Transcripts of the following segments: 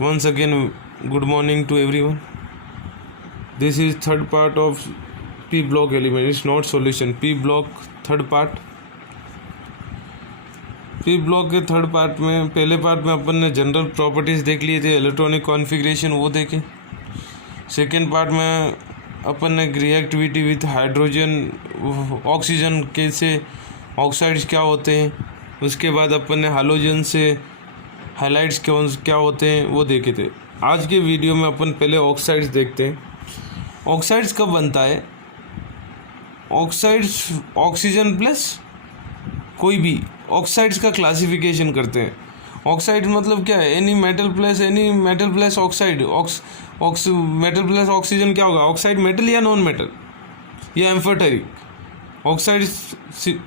Once again, good morning to everyone. This is third part of P block element. It's not solution. P block third part. P block के third part में पहले part में अपन ने general properties देख लिए थे, electronic configuration वो देखे। सेकेंड पार्ट में अपन ने रिएक्टिविटी विथ हाइड्रोजन ऑक्सीजन कैसे ऑक्साइड्स क्या होते हैं, उसके बाद अपन ने हालोजन से हाइलाइट्स क्या होते हैं वो देखे थे। आज के वीडियो में अपन पहले ऑक्साइड्स देखते हैं। ऑक्साइड्स कब बनता है? ऑक्साइड्स ऑक्सीजन प्लस कोई भी ऑक्साइड्स का क्लासिफिकेशन करते हैं। ऑक्साइड मतलब क्या है? Any metal plus oxide. Metal plus oxygen क्या होगा? ऑक्साइड मेटल या नॉन मेटल या एम्फोटेरिक। ऑक्साइड्स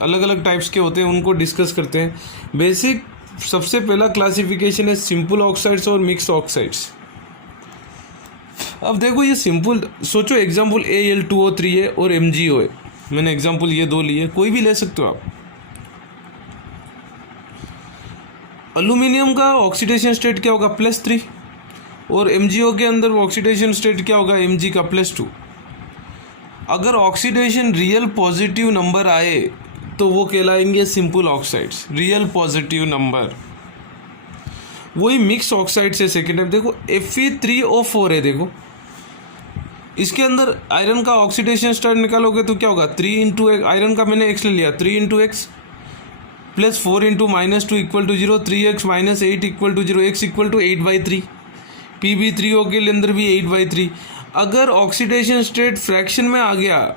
अलग अलग टाइप्स के होते हैं, उनको डिस्कस करते हैं। बेसिक सबसे पहला क्लासिफिकेशन है सिंपल ऑक्साइड्स और मिक्स ऑक्साइड्स। अब देखो ये सिंपल सोचो, एग्जाम्पल Al2O3 है और MgO है। मैंने एग्जाम्पल ये दो लिए, कोई भी ले सकते हो आप। एल्यूमिनियम का ऑक्सीडेशन स्टेट क्या होगा? +3 और MgO के अंदर ऑक्सीडेशन स्टेट क्या होगा? Mg का +2। अगर ऑक्सीडेशन रियल पॉजिटिव नंबर आए तो वो कहलाएंगे simple oxides, real positive number. वही मिक्स ऑक्साइड से सेकेंड टाइप देखो Fe3O4 है। देखो इसके अंदर आयरन का ऑक्सीडेशन स्टेट निकालोगे तो क्या होगा? 3 × x, आयरन का मैंने x ले लिया, 3 × x + 4 × -2 = 0, 3x - 8 = 0, x = 8/3। Pb3O के अंदर भी 8/3। अगर ऑक्सीडेशन स्टेट फ्रैक्शन में आ गया,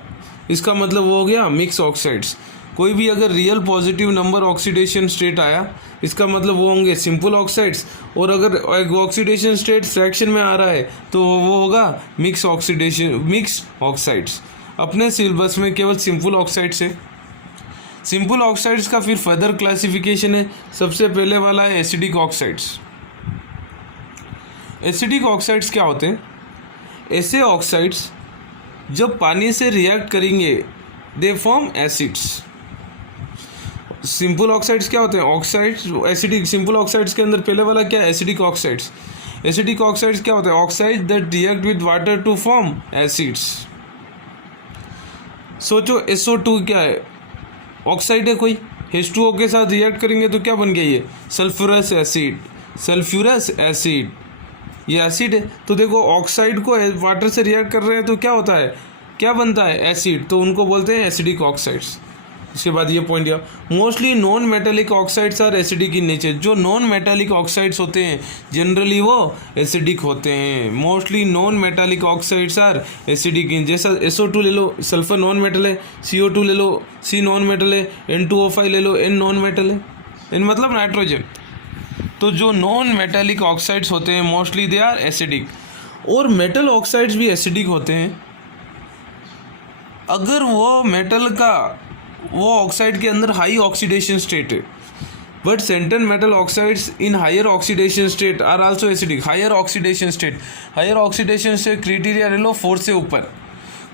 इसका मतलब वो हो गया मिक्स ऑक्साइड्स। कोई भी अगर real positive number oxidation state आया, इसका मतलब वो होंगे सिंपल ऑक्साइड्स। और अगर ऑक्सीडेशन स्टेट फ्रैक्शन में आ रहा है तो वो होगा मिक्स ऑक्साइड्स। अपने सिलेबस में केवल सिंपल ऑक्साइड्स है। सिंपल ऑक्साइड्स का फिर फर्दर क्लासिफिकेशन है। सबसे पहले वाला है एसिडिक ऑक्साइड्स। एसिडिक ऑक्साइड्स क्या होते हैं? ऐसे ऑक्साइड्स जब पानी से रिएक्ट करेंगे they form acids. Simple oxides क्या होते हैं? Oxides acidic. सिंपल ऑक्साइड्स के अंदर पहले वाला क्या है? Acidic oxides. एसिडिक ऑक्साइड्स क्या होते हैं? Oxides that react with water to form acids. सोचो SO2 क्या है? ऑक्साइड है कोई, H2O के साथ रिएक्ट करेंगे तो क्या बन गया? ये सल्फ्यूरस एसिड। सल्फ्यूरस एसिड ये एसिड है। तो देखो ऑक्साइड को वाटर से रिएक्ट कर रहे हैं तो क्या होता है, क्या बनता है? एसिड। तो उनको बोलते हैं एसिडिक ऑक्साइड्स। इसके बाद ये पॉइंट दिया, mostly non metallic oxides are acidic in nature. जो नॉन मेटालिक ऑक्साइड्स होते हैं जनरली वो एसिडिक होते हैं। Mostly non metallic oxides are acidic in, जैसा SO2 ले लो, सल्फर नॉन मेटल है। CO2 ले लो, C नॉन मेटल है। N2O5 ले लो, N नॉन मेटल है। N मतलब नाइट्रोजन। तो जो नॉन मेटालिक ऑक्साइड्स होते हैं मोस्टली दे आर एसिडिक। और मेटल ऑक्साइड्स भी एसिडिक होते हैं अगर वो मेटल का वो ऑक्साइड के अंदर हाई ऑक्सीडेशन स्टेट है। But certain metal oxides in higher oxidation state are also acidic. Higher oxidation state criteria ले लो 4 से ऊपर।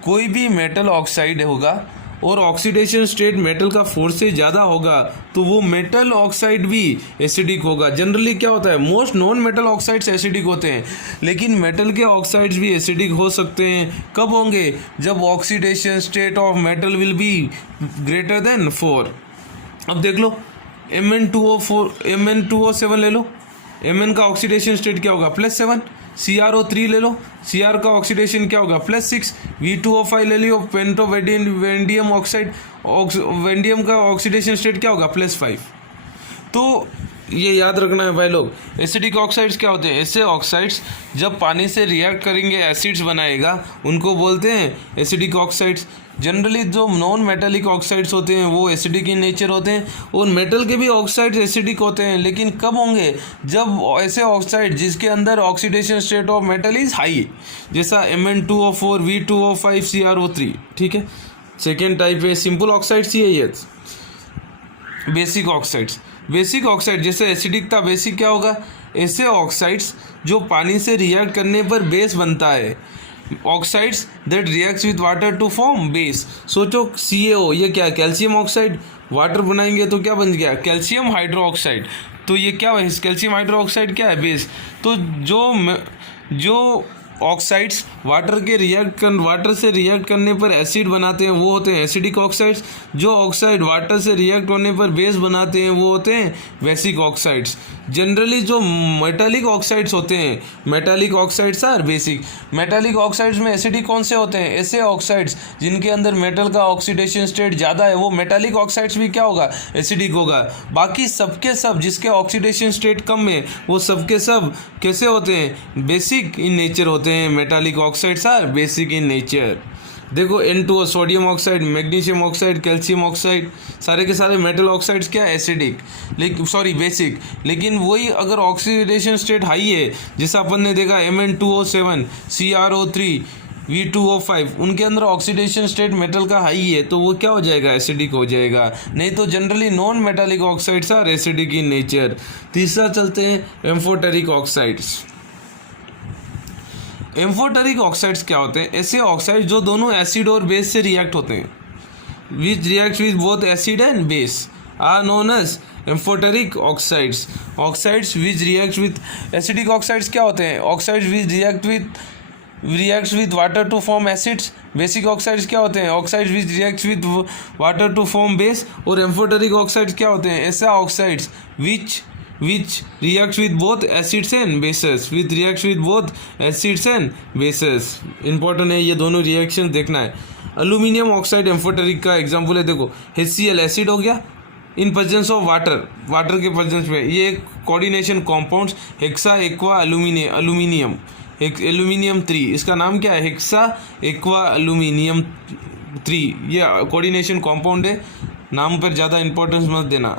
कोई भी मेटल ऑक्साइड होगा और ऑक्सीडेशन स्टेट मेटल का 4 से ज़्यादा होगा तो वो मेटल ऑक्साइड भी एसिडिक होगा। जनरली क्या होता है, most non metal oxides acidic होते हैं, लेकिन मेटल के ऑक्साइड्स भी एसिडिक हो सकते हैं। कब होंगे? जब oxidation state of metal will be greater than 4। अब देख लो Mn2O7 ले लो, Mn का ऑक्सीडेशन स्टेट क्या होगा? +7। CrO3 ले लो, Cr का ऑक्सीडेशन क्या होगा? +6। V2O5 ले लियो, पेंटोवेंडियम ऑक्साइड, वेंडियम का ऑक्सीडेशन स्टेट क्या होगा? +5। तो ये याद रखना है भाई लोग। एसिडिक ऑक्साइड्स क्या होते हैं? ऐसे ऑक्साइड्स जब पानी से रिएक्ट करेंगे एसिड्स बनाएगा, उनको बोलते हैं एसिडिक ऑक्साइड्स। जनरली जो नॉन मेटालिक ऑक्साइड्स होते हैं वो एसिडिक इन नेचर होते हैं, और मेटल के भी ऑक्साइड्स एसिडिक होते हैं। लेकिन कब होंगे? जब ऐसे ऑक्साइड जिसके अंदर oxidation state of metal is high, जैसा Mn2O4, V2O5, CrO3। ठीक है। सेकेंड टाइप है सिंपल ऑक्साइड्स, ये बेसिक ऑक्साइड्स। बेसिक ऑक्साइड जैसे एसिडिक था, बेसिक क्या होगा? ऐसे ऑक्साइड्स जो पानी से रिएक्ट करने पर बेस बनता है। Oxides that reacts with water to form base. सोचो CaO, ये क्या है? Calcium oxide. वाटर बनाएंगे तो क्या बन गया, कैल्शियम हाइड्रोक्साइड। तो ये क्या है, कैल्शियम हाइड्रोक्साइड क्या है, बेस। तो जो ऑक्साइड्स वाटर से रिएक्ट करने पर एसिड बनाते हैं वो होते हैं एसिडिक ऑक्साइड्स। जो ऑक्साइड वाटर से रिएक्ट होने पर बेस बनाते हैं वो होते हैं बेसिक ऑक्साइड्स। जनरली जो मेटालिक ऑक्साइड्स होते हैं, metallic oxides are basic. Metallic oxides में एसिडिक कौन से होते हैं, ऐसे ऑक्साइड्स जिनके अंदर मेटल का ऑक्सीडेशन स्टेट ज़्यादा है, वो मेटालिक ऑक्साइड्स भी क्या होगा, एसिडिक होगा। बाकी सबके सब जिसके ऑक्सीडेशन स्टेट कम है वो सबके सब कैसे होते हैं, बेसिक इन नेचर होते हैं। Metallic oxides are basic in nature. देखो N2O sodium oxide, magnesium oxide, calcium oxide, सारे के सारे मेटल ऑक्साइड्स क्या एसिडिक, लेकिन सॉरी बेसिक। लेकिन वही अगर ऑक्सीडेशन स्टेट हाई है, जैसा अपन ने देखा Mn2O7, CrO3, V2O5, उनके अंदर ऑक्सीडेशन स्टेट मेटल का हाई है तो वो क्या हो जाएगा, एसिडिक हो जाएगा। नहीं तो generally non metallic oxides are acidic in nature. तीसरा चलते हैं एम्फोटेरिक ऑक्साइड्स। एम्फोटेरिक ऑक्साइड्स क्या होते हैं, ऐसे ऑक्साइड जो दोनों एसिड और बेस से रिएक्ट होते हैं, which react with both acid and base are known as amphoteric oxides. Oxides which react with acidic oxides क्या होते हैं, oxides which reacts with water to form acids. Basic oxides क्या होते हैं, oxides which reacts with water to form base. और amphoteric oxides क्या होते हैं, ऐसा oxides which reacts with both acids and bases, important है ये दोनों रिएक्शन देखना है। अल्यूमिनियम ऑक्साइड एम्फोटेरिक का एग्जांपल है, देखो HCl एसिड हो गया इन प्रेजेंस ऑफ वाटर के प्रेजेंस में। ये coordination compounds hexa aqua aluminium 3, इसका नाम क्या है, हेक्सा एक्वा अल्यूमिनियम 3। ये कोऑर्डिनेशन कॉम्पाउंड है, नाम पर ज़्यादा इंपॉर्टेंस मत देना,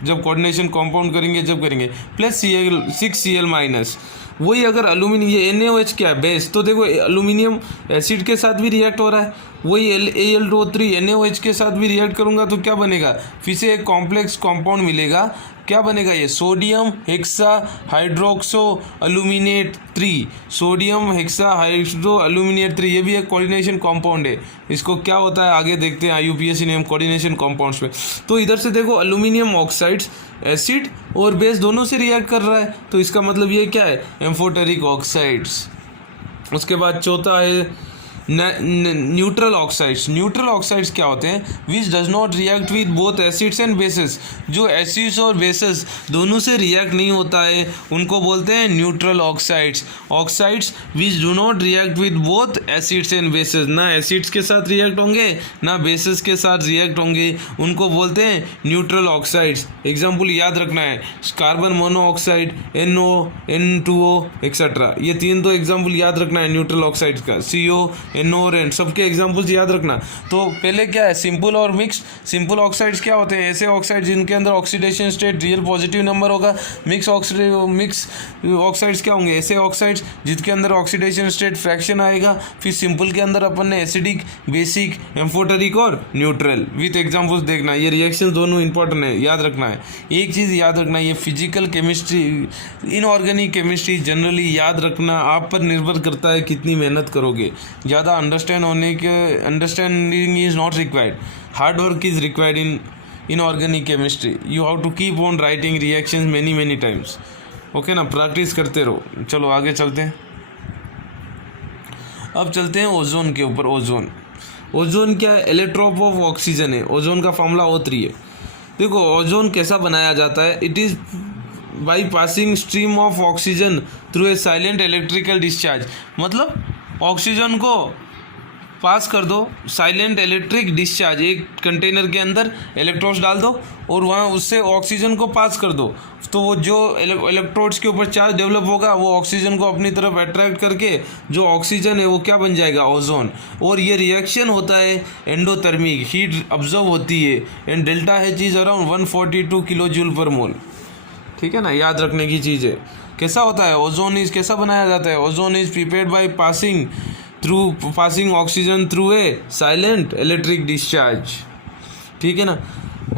जब कोऑर्डिनेशन कंपाउंड करेंगे जब करेंगे। Plus Cl6Cl-। वही अगर अल्यूमिनियम, ये NaOH क्या है, बेस। तो देखो अल्यूमिनियम एसिड के साथ भी रिएक्ट हो रहा है, वही Al2O3 NaOH के साथ भी रिएक्ट करूँगा तो क्या बनेगा, फिर से एक कॉम्प्लेक्स कंपाउंड मिलेगा। क्या बनेगा, ये sodium hexa hydroxo aluminate 3, sodium hexa hydro aluminate 3, ये भी एक कोऑर्डिनेशन कंपाउंड है। इसको क्या होता है आगे देखते हैं IUPAC नेम कोऑर्डिनेशन कंपाउंड्स पे। तो इधर से देखो अल्यूमिनियम ऑक्साइड्स एसिड और बेस दोनों से रिएक्ट कर रहा है, तो इसका मतलब ये क्या है, एम्फोटेरिक ऑक्साइड्स। उसके बाद चौथा है न्यूट्रल ऑक्साइड्स क्या होते हैं, which does not react with both acids and bases. जो एसिड्स और बेसेस दोनों से रिएक्ट नहीं होता है उनको बोलते हैं neutral oxides which do not react with both acids and bases, ना एसिड्स के साथ रिएक्ट होंगे ना बेसेस के साथ रिएक्ट होंगे, उनको बोलते हैं न्यूट्रल ऑक्साइड्स। एग्जाम्पल याद रखना है, carbon monoxide, NO, N2O etcetera, ये 3 तो एग्जाम्पल याद रखना है न्यूट्रल ऑक्साइड्स का। CO, NO और N, सबके एग्जांपल्स याद रखना। तो पहले क्या है, सिंपल और मिक्स्ड। सिंपल ऑक्साइड्स क्या होते हैं, ऐसे ऑक्साइड जिनके अंदर oxidation state real positive number होगा। मिक्स ऑक्साइड्स क्या होंगे, ऐसे ऑक्साइड्स जिनके अंदर ऑक्सीडेशन स्टेट फ्रैक्शन आएगा। फिर सिंपल के अंदर अपन ने एसिडिक, बेसिक, एम्फोटेरिक और न्यूट्रल विथ एग्जाम्पल्स देखना। ये रिएक्शन दोनों इंपॉर्टेंट है, याद रखना है। एक चीज़ याद रखना, ये physical chemistry, inorganic chemistry generally याद रखना आप पर निर्भर करता है कितनी मेहनत करोगे। ज़्यादा understanding is not required, hard work is required in inorganic chemistry. You have to keep on writing reactions many times, okay ना, प्रैक्टिस करते रहो। चलो आगे चलते हैं। अब चलते हैं ओजोन के ऊपर। ओजोन क्या है, एलेक्ट्रोप ऑफ ऑक्सीजन है। ओजोन का फॉर्मूला O3 है। देखो ओजोन कैसा बनाया जाता है, it is by passing stream of oxygen through a silent electrical discharge. मतलब ऑक्सीजन को पास कर दो, साइलेंट इलेक्ट्रिक डिस्चार्ज, एक कंटेनर के अंदर इलेक्ट्रोड्स डाल दो और वहाँ उससे ऑक्सीजन को पास कर दो, तो वो जो इलेक्ट्रोड्स के ऊपर चार्ज डेवलप होगा वो ऑक्सीजन को अपनी तरफ अट्रैक्ट करके जो ऑक्सीजन है वो क्या बन जाएगा, ओजोन। और ये रिएक्शन होता है एंडोथर्मिक, हीट ऑब्जर्व होती है, and delta H is around 142 kilojoule पर मोल। ठीक है ना, याद रखने की चीज़ है। कैसा होता है ओजोन, इज कैसा बनाया जाता है, ozone is prepared by passing oxygen through a silent electric discharge. ठीक है ना।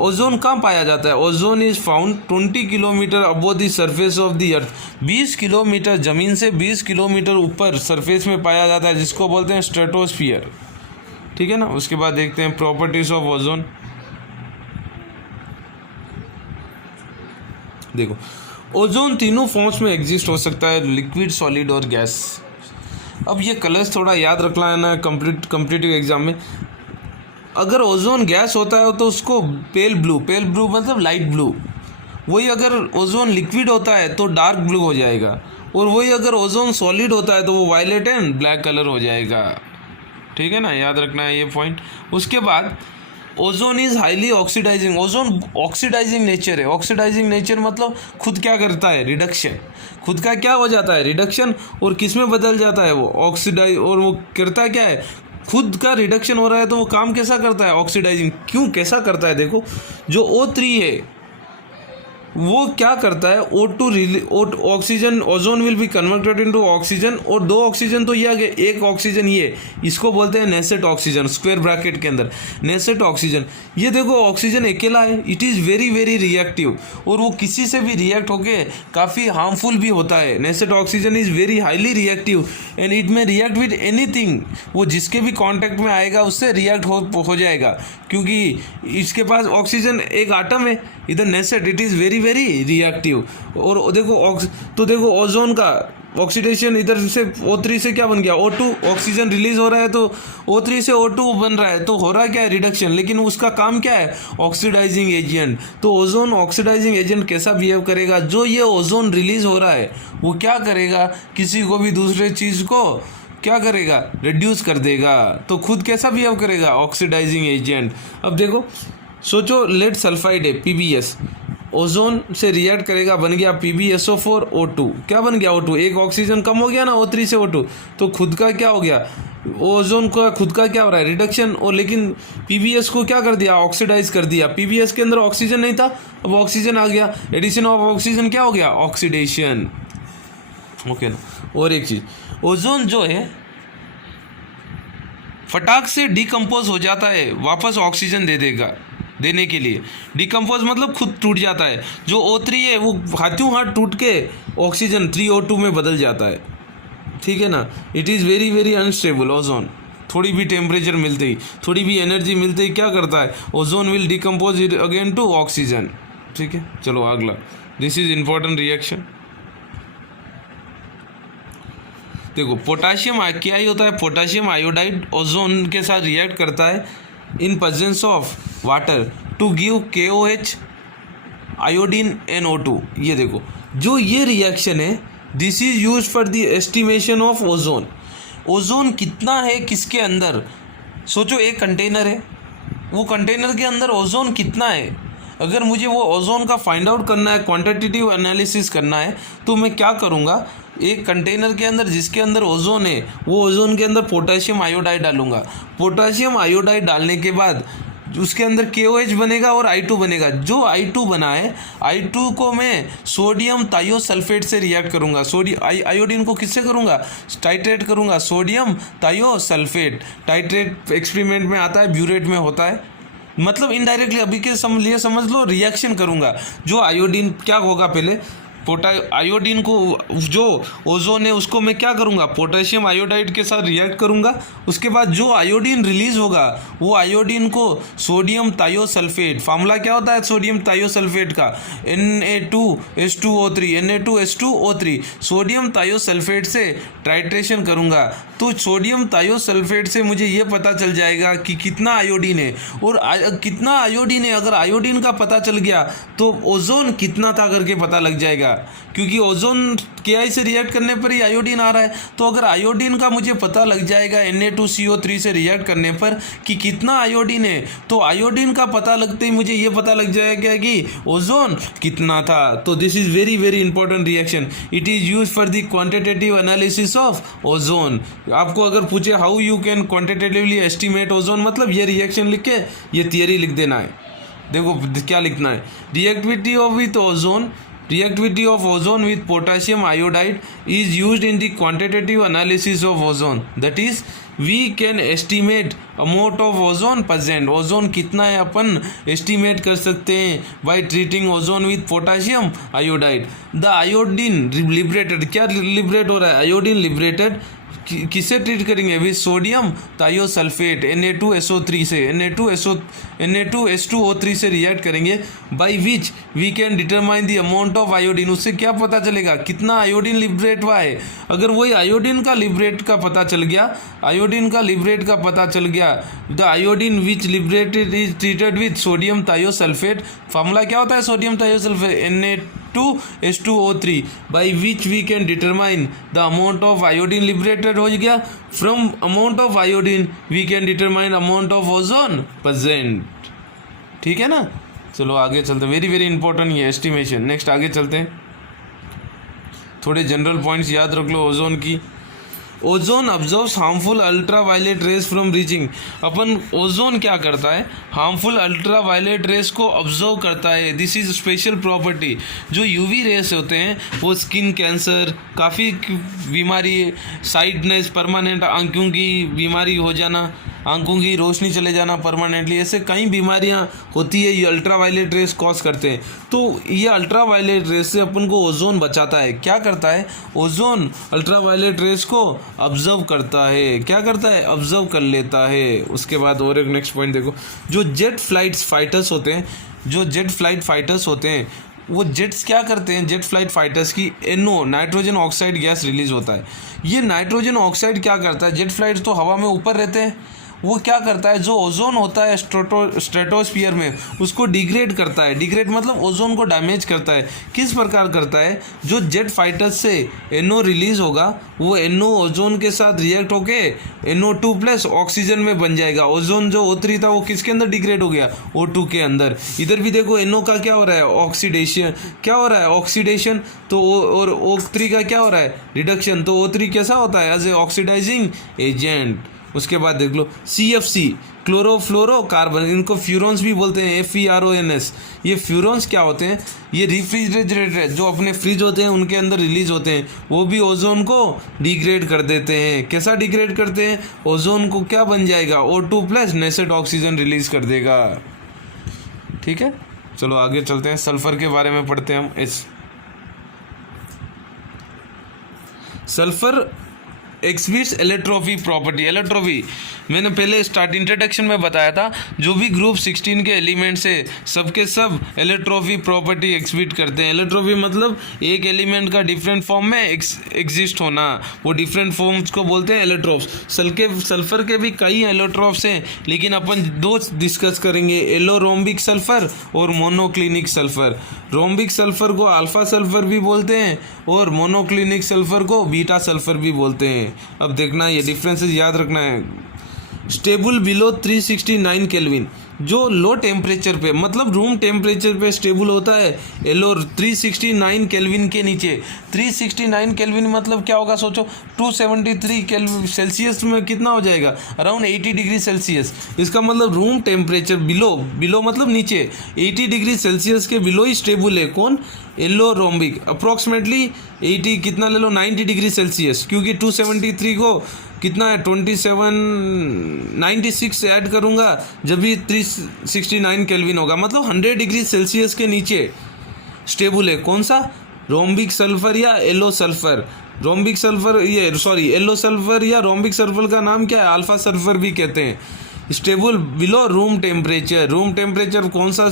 ओजोन कहाँ पाया जाता है, ozone is found 20 kilometre above the surface of the earth. 20 kilometre, ज़मीन से 20 किलोमीटर ऊपर सरफेस में पाया जाता है, जिसको बोलते हैं स्ट्रेटोस्फियर। ठीक है ना। उसके बाद देखते हैं प्रॉपर्टीज ऑफ ओजोन। देखो ओजोन तीनों फॉर्म्स में एग्जिस्ट हो सकता है, लिक्विड, सॉलिड और गैस। अब ये कलर्स थोड़ा याद रखना है ना कम्पिटिटिव एग्जाम में। अगर ओजोन गैस होता है तो उसको पेल ब्लू मतलब लाइट ब्लू। वही अगर ओजोन लिक्विड होता है तो डार्क ब्लू हो जाएगा, और वही अगर ओजोन सॉलिड होता है तो वो वायलेट एंड ब्लैक कलर हो जाएगा। ठीक है ना, याद रखना है ये पॉइंट। उसके बाद ozone is highly oxidising. Ozone oxidising nature है। ऑक्सीडाइजिंग नेचर मतलब खुद क्या करता है, रिडक्शन। खुद का क्या हो जाता है, रिडक्शन, और किस में बदल जाता है वो, ऑक्सीडाइज। और वो करता क्या है, खुद का रिडक्शन हो रहा है तो वो काम कैसा करता है, ऑक्सीडाइजिंग। क्यों, कैसा करता है, देखो जो O3 है वो क्या करता है, O2 oxygen, ozone will be converted into oxygen, और 2 ऑक्सीजन तो ये आ गए, एक ऑक्सीजन ये, इसको बोलते हैं नेसेट ऑक्सीजन, स्क्वायर ब्रैकेट के अंदर नेसेट ऑक्सीजन। ये देखो ऑक्सीजन अकेला है, it is very very reactive, और वो किसी से भी रिएक्ट होके काफ़ी हार्मफुल भी होता है। Knesset oxygen is very highly reactive and it में रिएक्ट विद एनीथिंग। वो जिसके भी कॉन्टैक्ट में आएगा उससे रिएक्ट हो जाएगा, क्योंकि इसके पास ऑक्सीजन एक आटम है, इधर Knesset, it is very very reactive. और देखो ओजोन का ऑक्सीडेशन इधर से O3 से क्या बन गया, O2। ऑक्सीजन रिलीज हो रहा है तो O3 से O2 बन रहा है, तो हो रहा क्या है, रिडक्शन। लेकिन उसका काम क्या है, ऑक्सीडाइजिंग एजेंट। तो ओजोन ऑक्सीडाइजिंग एजेंट कैसा बिहेव करेगा, जो ये ओजोन रिलीज हो रहा है वो क्या करेगा, किसी को भी दूसरे चीज़ को क्या करेगा, रिड्यूस कर देगा। तो खुद कैसा बिहेव करेगा, ऑक्सीडाइजिंग एजेंट। अब देखो सोचो लेड सल्फाइड है, PbS, ओजोन से रिएक्ट करेगा, बन गया PbSO4 O2। क्या बन गया, O2। एक ऑक्सीजन कम हो गया ना O3 से O2, तो खुद का क्या हो गया, ओजोन का खुद का क्या हो रहा है, रिडक्शन। और लेकिन PbS को क्या कर दिया, ऑक्सीडाइज कर दिया। PbS के अंदर ऑक्सीजन नहीं था, अब ऑक्सीजन आ गया, एडिशन ऑफ ऑक्सीजन क्या हो गया, ऑक्सीडेशन। ओके ना। और एक चीज़, ओजोन जो है फटाक से डिकम्पोज हो जाता है, वापस ऑक्सीजन देने के लिए। डिकम्पोज मतलब खुद टूट जाता है। जो O3 है वो हाथ टूट के ऑक्सीजन 3O2 में बदल जाता है। ठीक है ना, it is very very unstable ozone. थोड़ी भी टेम्परेचर मिलते ही, थोड़ी भी एनर्जी मिलते ही क्या करता है, ozone will decompose it again to oxygen. ठीक है, चलो अगला, दिस इज इंपॉर्टेंट रिएक्शन। देखो पोटाशियम क्या ही होता है, पोटाशियम आयोडाइड ओजोन के साथ रिएक्ट करता है in presence of water to give KOH iodine NO2। ये देखो जो ये रिएक्शन है, this is use for the estimation of ozone. Ozone कितना है किसके अंदर, सोचो एक कंटेनर है, वो कंटेनर के अंदर ओजोन कितना है। अगर मुझे वो ओजोन का फाइंड आउट करना है, क्वांटिटेटिव एनालिसिस करना है, तो मैं क्या करूँगा, एक कंटेनर के अंदर जिसके अंदर ओजोन है, वो ओजोन के अंदर पोटाशियम आयोडाइड डालूंगा। पोटाशियम आयोडाइड डालने के बाद उसके अंदर KOH बनेगा और I2 बनेगा। जो I2 बना है, I2 को मैं सोडियम थायोसल्फेट से रिएक्ट करूंगा। आयोडीन को किससे करूंगा, टाइट्रेट करूंगा, सोडियम थायोसल्फेट। टाइट्रेट एक्सपेरिमेंट में आता है, ब्यूरेट में होता है, मतलब इनडायरेक्टली अभी के लिए समझ लो रिएक्शन करूंगा। जो आयोडीन क्या होगा, पहले आयोडीन को, जो ओजोन है उसको मैं क्या करूँगा, पोटेशियम आयोडाइड के साथ रिएक्ट करूँगा। उसके बाद जो आयोडीन रिलीज होगा, वो आयोडीन को सोडियम थायोसल्फेट, फार्मूला क्या होता है सोडियम थायोसल्फेट का, Na2H2O3, Na2H2O3, सोडियम थायोसल्फेट से टाइट्रेशन करूँगा। तो सोडियम थायोसल्फेट से मुझे ये पता चल जाएगा कि कितना आयोडीन है, और कितना आयोडीन है, अगर आयोडीन का पता चल गया तो ओजोन कितना था करके पता लग जाएगा, क्योंकि ओजोन Ki से रिएक्ट करने पर ही आयोडीन आ रहा है। तो अगर आयोडीन का मुझे पता लग जाएगा Na2CO3 से रिएक्ट करने पर कि कितना आयोडीन है, तो आयोडीन का पता लगते ही मुझे ये पता लग जाएगा कि ओजोन कितना था। तो this is very very important reaction. It is use for the quantitative analysis of ozone. आपको अगर पूछे how you can quantitatively estimate ozone, मतलब ये रिएक्शन लिख के ये थियरी लिख देना है। देखो क्या लिखना है, reactivity of with ozone, reactivity of ozone with potassium iodide is used in the quantitative analysis of ozone. That is, we can estimate amount of ozone present. Ozone कितना है अपन estimate कर सकते हैं by treating ozone with potassium iodide. The iodine liberated, क्या liberate हो रहा है, iodine liberated किससे ट्रीट करेंगे? विद सोडियम थायोसल्फेट Na2SO3 से Na2H2O3 से रिएक्ट करेंगे, by which we can determine the amount of iodine. उससे क्या पता चलेगा कितना आयोडीन लिबरेट हुआ है। अगर वही आयोडीन का लिबरेट का पता चल गया, the iodine which liberated is treated with sodium thiosulphate. Formula क्या होता है sodium thiosulphate? Na2H2O3 by which we can determine the amount of iodine liberated हो गया। From amount of iodine we can determine amount of ozone present. ठीक है ना? चलो आगे चलते हैं, वेरी वेरी इंपॉर्टेंट ये एस्टिमेशन। नेक्स्ट आगे चलते हैं, थोड़े जनरल पॉइंट्स याद रख लो ओजोन की। Ozone observes harmful ultraviolet rays from reaching. Upon ozone क्या करता है? हार्मफुल अल्ट्रावायलेट रेस को ऑब्जर्व करता है। This is special property. जो यूवी रेस होते हैं वो स्किन कैंसर, काफ़ी बीमारी, साइडनेस, परमानेंट आंखों की बीमारी हो जाना, आंखों की रोशनी चले जाना परमानेंटली, ऐसे कई बीमारियां होती है, ये अल्ट्रावायलेट रेस कॉज करते हैं। तो ये अल्ट्रावायलेट रेस से अपन को ओजोन बचाता है। क्या करता है? ओजोन अल्ट्रावायलेट रेस को ऑब्जर्व करता है। क्या करता है? ऑब्जर्व कर लेता है। उसके बाद और एक नेक्स्ट पॉइंट देखो, जो जेट फ्लाइट फाइटर्स होते हैं, वो जेट्स क्या करते हैं? जेट फ्लाइट फाइटर्स की NO nitrogen oxide gas release होता है। ये नाइट्रोजन ऑक्साइड क्या करता है? जेट फ्लाइट तो हवा में ऊपर रहते हैं, वो क्या करता है? जो ओजोन होता है स्ट्रेटोस्फीयर में, उसको डिग्रेड करता है। डिग्रेड मतलब ओजोन को डैमेज करता है। किस प्रकार करता है? जो जेट फाइटर्स से NO रिलीज होगा, वो NO ओजोन के साथ रिएक्ट होके NO2+ ऑक्सीजन में बन जाएगा। ओजोन जो O3 था वो किसके अंदर डिग्रेड हो गया? O2 के अंदर। इधर भी देखो NO का क्या हो रहा है? ऑक्सीडेशन। क्या हो रहा है? ऑक्सीडेशन। तो और O3 का क्या हो रहा है? रिडक्शन। तो O3 कैसा होता है? As a oxidising agent. उसके बाद देख लो CFC, क्लोरोफ्लोरोकार्बन, इनको फ्यूरॉन्स भी बोलते हैं, FERONS। ये फ्यूरॉन्स क्या होते हैं? ये रेफ्रिजरेटर जो अपने फ्रिज होते हैं उनके अंदर रिलीज होते हैं, वो भी ओजोन को डिग्रेड कर देते हैं। कैसा डिग्रेड करते हैं? ओजोन को क्या बन जाएगा? O2+ नेसेट ऑक्सीजन रिलीज कर देगा। ठीक है, चलो आगे चलते हैं, सल्फर के बारे में पढ़ते हैं हम। Sulphur एक्सबिट्स एलेट्रोफी property. एलेट्रोफी मैंने पहले इंट्रोडक्शन में बताया था, जो भी ग्रुप 16 के एलिमेंट्स है सबके सब एलेट्रोफी प्रॉपर्टी एक्सबिट करते हैं। एलेट्रोफी मतलब एक एलिमेंट का डिफरेंट फॉर्म में एग्जिस्ट होना, वो डिफरेंट फॉर्म्स को बोलते हैं एलेट्रोफ्स। सल्फर के भी कई एलेट्रोफ्स हैं, लेकिन अपन दो डिस्कस करेंगे, एलोरोम्बिक सल्फर और मोनोक्लिनिक सल्फर। रोम्बिक सल्फर को अल्फा सल्फर भी बोलते हैं और मोनोक्लिनिक सल्फर को बीटा सल्फर भी बोलते हैं। अब देखना, ये डिफरेंसेस याद रखना है। स्टेबल बिलो 369 केल्विन, जो लो टेम्परेचर पे मतलब रूम टेम्परेचर पे स्टेबल होता है, एलो 369 केल्विन के नीचे। 369 केल्विन मतलब क्या होगा? सोचो 273 केल्विन सेल्सियस में कितना हो जाएगा? Around 80 degree Celsius. इसका मतलब रूम टेम्परेचर बिलो मतलब नीचे 80 डिग्री सेल्सियस के बिलो ही स्टेबल है। कौन? एलोरोम्बिक। अप्रॉक्सीमेटली 80 कितना ले लो? 90 डिग्री सेल्सियस, क्योंकि 273 को कितना है 96 ऐड करूँगा जब भी 369 केल्विन होगा, मतलब 100 डिग्री सेल्सियस के नीचे स्टेबल है। कौन सा? रोम्बिक सल्फर या एलो सल्फर। रोम्बिक सल्फर एलो सल्फर या रोम्बिक सल्फर का नाम क्या है? अल्फा सल्फर भी कहते हैं। Stable below room temperature. Room temperature कौन सा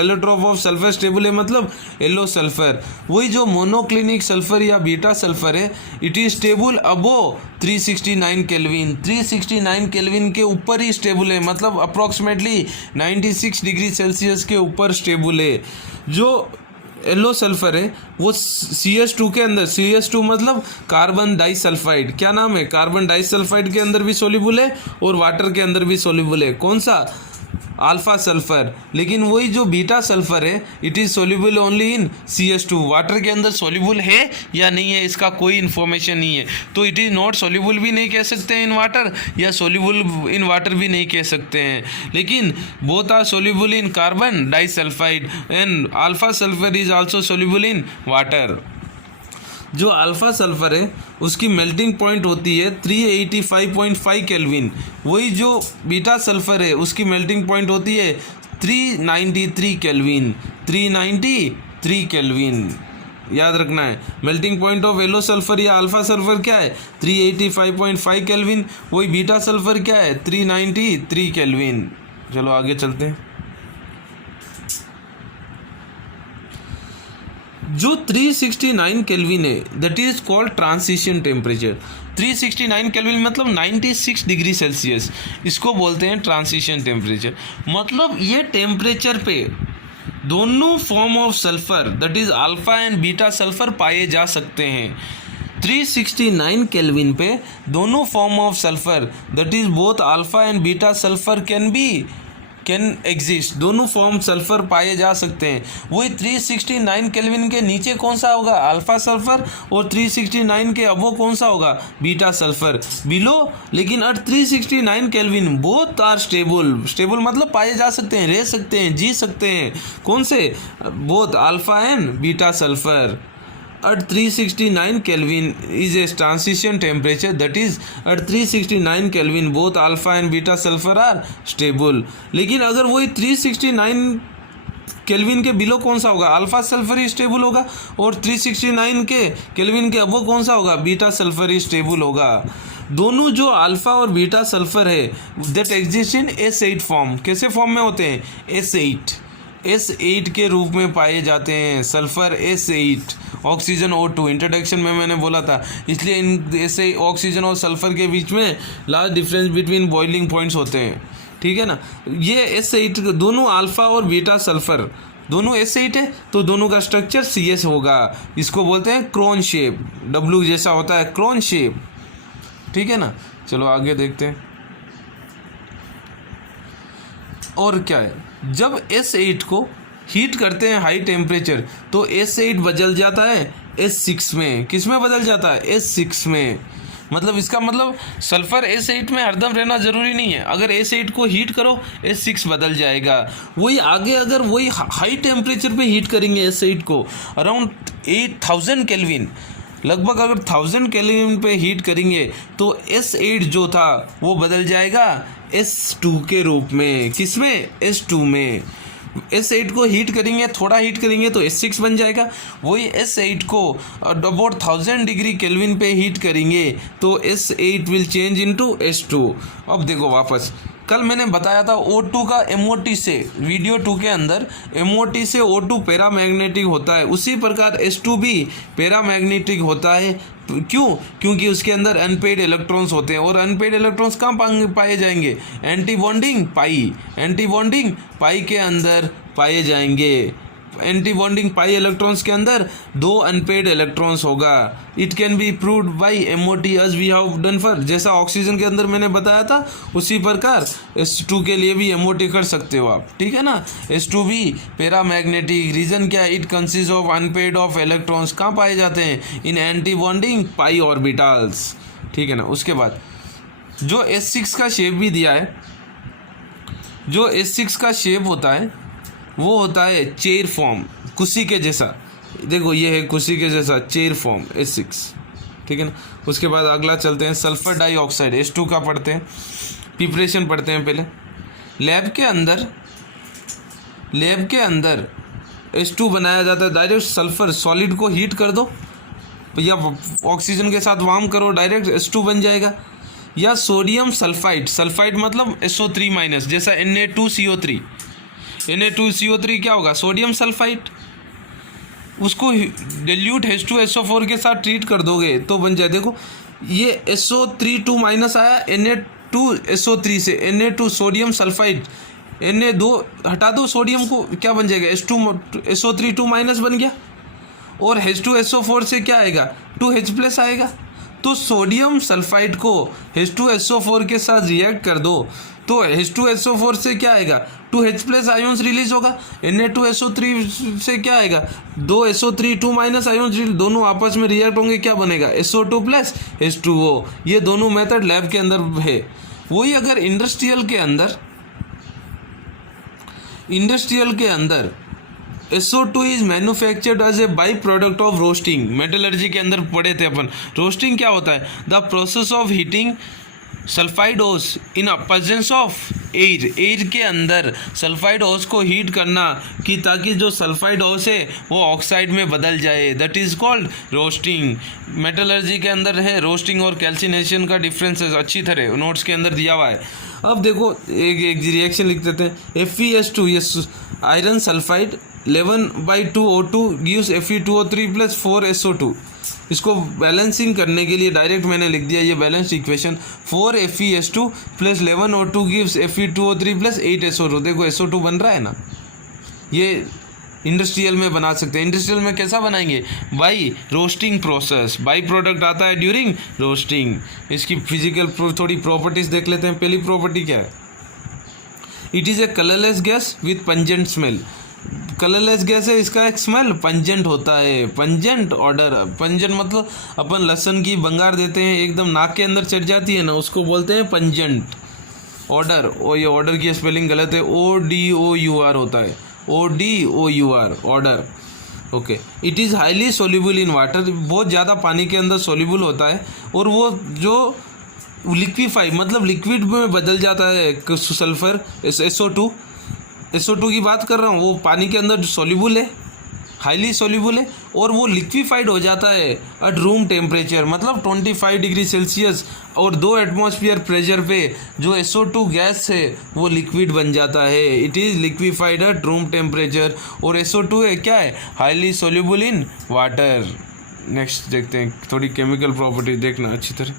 एलोट्रोप ऑफ सल्फर स्टेबल है? मतलब एलो सल्फर। वही जो मोनोक्लिनिक सल्फर या बीटा सल्फर है, it is stable above 369 kelvin. 369 kelvin के ऊपर ही स्टेबल है, मतलब अप्रॉक्सीमेटली 96 डिग्री सेल्सियस के ऊपर स्टेबल है। जो एलो सल्फर है वो CH2 के अंदर, CH2 मतलब कार्बन डाइसल्फाइड। क्या नाम है? कार्बन डाइसल्फाइड के अंदर भी सोल्यूबल है और वाटर के अंदर भी सोल्यूबल है। कौन सा? Alpha sulphur. लेकिन वही जो बीटा सल्फर है, it is soluble only in CH2। Water के अंदर सोल्यूबल है या नहीं है इसका कोई इन्फॉर्मेशन नहीं है, तो इट इज़ नॉट सोल्यूबल भी नहीं कह सकते हैं इन वाटर, या सोल्यूबल इन वाटर भी नहीं कह सकते हैं। लेकिन both are soluble in carbon disulphide and alpha sulphur is also soluble in water. जो अल्फा सल्फर है उसकी मेल्टिंग पॉइंट होती है 385.5 केल्विन। वही जो बीटा सल्फर है उसकी मेल्टिंग पॉइंट होती है 393 केल्विन। 393 केल्विन। याद रखना है। Melting point of yellow sulphur या अल्फा सल्फर क्या है 385.5 केल्विन, वही बीटा सल्फर क्या है 393 केल्विन। चलो आगे चलते हैं। जो 369 केल्विन है that is called transition temperature. 369 kelvin मतलब 96 डिग्री सेल्सियस, इसको बोलते हैं ट्रांजिशन टेम्परेचर। मतलब ये टेम्परेचर पे दोनों form of sulphur that is alpha and beta sulphur पाए जा सकते हैं। 369 केल्विन पे दोनों form of sulphur that is both alpha and beta sulphur can exist, दोनों फॉर्म सल्फर पाए जा सकते हैं। वही 369 केल्विन के नीचे कौन सा होगा अल्फा सल्फर, और 369 के अबो कौन सा होगा बीटा सल्फर बिलो। लेकिन at 369 kelvin both are stable मतलब पाए जा सकते हैं, रह सकते हैं, जी सकते हैं। कौन से both alpha and beta sulphur. At 369 Kelvin is a transition temperature, that is at 369 Kelvin both alpha and beta sulfur are stable। लेकिन अगर वही 369 केल्विन के बिलो कौन सा होगा अल्फा सल्फर ही स्टेबल होगा, और 369 के केल्विन के अबो कौन सा होगा बीटा सल्फर ही स्टेबल होगा। दोनों जो अल्फा और बीटा सल्फर है that exist in S8 form. कैसे फॉर्म में होते हैं S8 के रूप में पाए जाते हैं। Sulphur S8, oxygen O2। Introduction में मैंने बोला था, इसलिए इन ऐसे ऑक्सीजन और सल्फर के बीच में large difference between boiling points होते हैं, ठीक है ना। ये S8 दोनों अल्फा और बीटा सल्फर दोनों S8 है तो दोनों का स्ट्रक्चर CS होगा। इसको बोलते हैं क्रोन शेप, W जैसा होता है क्रोन शेप, ठीक है ना। चलो आगे देखते हैं। और क्या है, जब S8 को हीट करते हैं हाई टेम्परेचर तो S8 बदल जाता है S6 में। किस में बदल जाता है S6 में। मतलब इसका मतलब सल्फर S8 में हरदम रहना ज़रूरी नहीं है। अगर S8 को हीट करो S6 बदल जाएगा। वही आगे अगर वही हाई टेम्परेचर पे हीट करेंगे S8 को अराउंड 8000 केल्विन, लगभग अगर 1000 केल्विन पे हीट करेंगे तो S8 जो था वो बदल जाएगा S2 के रूप में। किस में S2 में। S8 को हीट करेंगे, थोड़ा हीट करेंगे तो S6 बन जाएगा। वही S8 को अबाउट 1000 डिग्री केल्विन पे हीट करेंगे तो S8 will change into S2। अब देखो वापस, कल मैंने बताया था O2 का MOT से, वीडियो 2 के अंदर MOT से O2 पैरामैग्नेटिक होता है, उसी प्रकार S2 भी पैरामैग्नेटिक होता है। क्यों? क्योंकि उसके अंदर अनपेड इलेक्ट्रॉन्स होते हैं। और अनपेड इलेक्ट्रॉन्स कहाँ पाए जाएंगे एंटी बॉन्डिंग पाई के अंदर पाए जाएंगे। एंटी बॉन्डिंग पाई इलेक्ट्रॉन्स के अंदर 2 अनपेड इलेक्ट्रॉन्स होगा। It can be proved by MOT as we have done for, जैसा ऑक्सीजन के अंदर मैंने बताया था उसी प्रकार S2 के लिए भी MOT कर सकते हो आप, ठीक है ना। S2 भी पैरामैग्नेटिक, रीजन क्या है, it consist of unpaired of electrons. कहाँ पाए जाते हैं इन एंटी बॉन्डिंग पाई ऑर्बिटल्स, ठीक है ना। उसके बाद जो S6 का शेप भी दिया है, जो S6 का शेप होता है वो होता है चेयर फॉर्म, कुर्सी के जैसा। देखो ये है कुर्सी के जैसा चेयर फॉर्म S6, ठीक है ना। उसके बाद अगला चलते हैं सल्फर डाइऑक्साइड S2 का पढ़ते हैं, प्रिपरेशन पढ़ते हैं पहले। लैब के अंदर S2 बनाया जाता है। डायरेक्ट सल्फर सॉलिड को हीट कर दो या ऑक्सीजन के साथ वार्म करो, डायरेक्ट S2 बन जाएगा। या सोडियम सल्फाइड मतलब SO3 माइनस, जैसा Na2CO3। Na2CO3 क्या होगा सोडियम सल्फाइड। उसको डिल्यूट H2SO4 के साथ ट्रीट कर दोगे तो बन जाए। देखो ये SO3 माइनस आया Na2SO3 से, Na2 सोडियम सल्फाइड, Na2 हटा दो सोडियम को, क्या बन जाएगा SO3 माइनस बन गया। और H2SO4 से क्या आएगा 2H+ आएगा। तो सोडियम सल्फाइड को H2SO4 के साथ रिएक्ट कर दो तो H2SO4 से क्या आएगा 2H+ आयोन्स रिलीज होगा। Na2SO3 से क्या आएगा 2 SO3 माइनस आयोन्स, दोनों आपस में रिएक्ट होंगे, क्या बनेगा SO2 + H2O। ये दोनों मेथड लैब के अंदर है। वही अगर इंडस्ट्रियल के अंदर SO2 is manufactured as a by product of roasting. Metallurgy के अंदर पढ़े थे अपन, रोस्टिंग क्या होता है the process of heating sulphide ores in presence of air के अंदर सल्फाइड ऑस को हीट करना कि ताकि जो सल्फाइड ऑस है वो ऑक्साइड में बदल जाए, that is called roasting. Metallurgy के अंदर है रोस्टिंग और कैल्सिनेशन का डिफरेंस अच्छी तरह नोट्स के अंदर दिया हुआ है। अब देखो एक रिएक्शन लिख देते हैं। FeS2 ये iron sulphide 11/2O2 gives Fe2O3 + 4SO2। इसको बैलेंसिंग करने के लिए डायरेक्ट मैंने लिख दिया ये balanced equation 4FeS2 + 11O2 gives Fe2O3 + 8SO2। देखो SO2 बन रहा है ना, ये इंडस्ट्रियल में बना सकते हैं। इंडस्ट्रियल में कैसा बनाएंगे? By roasting process, by product आता है ड्यूरिंग रोस्टिंग। इसकी फिजिकल थोड़ी प्रॉपर्टीज देख लेते हैं। पहली प्रॉपर्टी क्या है? It is a colourless gas with pungent smell. Colourless gas है, इसका एक स्मेल पंजेंट होता है। पंजेंट ऑर्डर, पंजेंट मतलब अपन लहसुन की बंगार देते हैं एकदम नाक के अंदर चढ़ जाती है ना, उसको बोलते हैं पंजेंट ऑर्डर। और ये ऑर्डर की स्पेलिंग गलत है, ODOUR होता है, ODOUR order. Okay, it is highly soluble in water, बहुत ज़्यादा पानी के अंदर सोल्यूबल होता है। और वो जो लिक्विफाई मतलब लिक्विड में बदल जाता है सल्फर SO2 की बात कर रहा हूँ, वो पानी के अंदर सोल्यूबल है, हाईली सोल्यूबल है, और वो लिक्विफाइड हो जाता है एट रूम टेम्परेचर मतलब 25 डिग्री सेल्सियस और 2 एटमॉस्फेयर प्रेशर पे जो SO2 गैस है वो लिक्विड बन जाता है। It is liquefied at room temperature. और SO2 है क्या है? Highly soluble in water. Next देखते हैं, थोड़ी केमिकल प्रॉपर्टी देखना अच्छी तरह।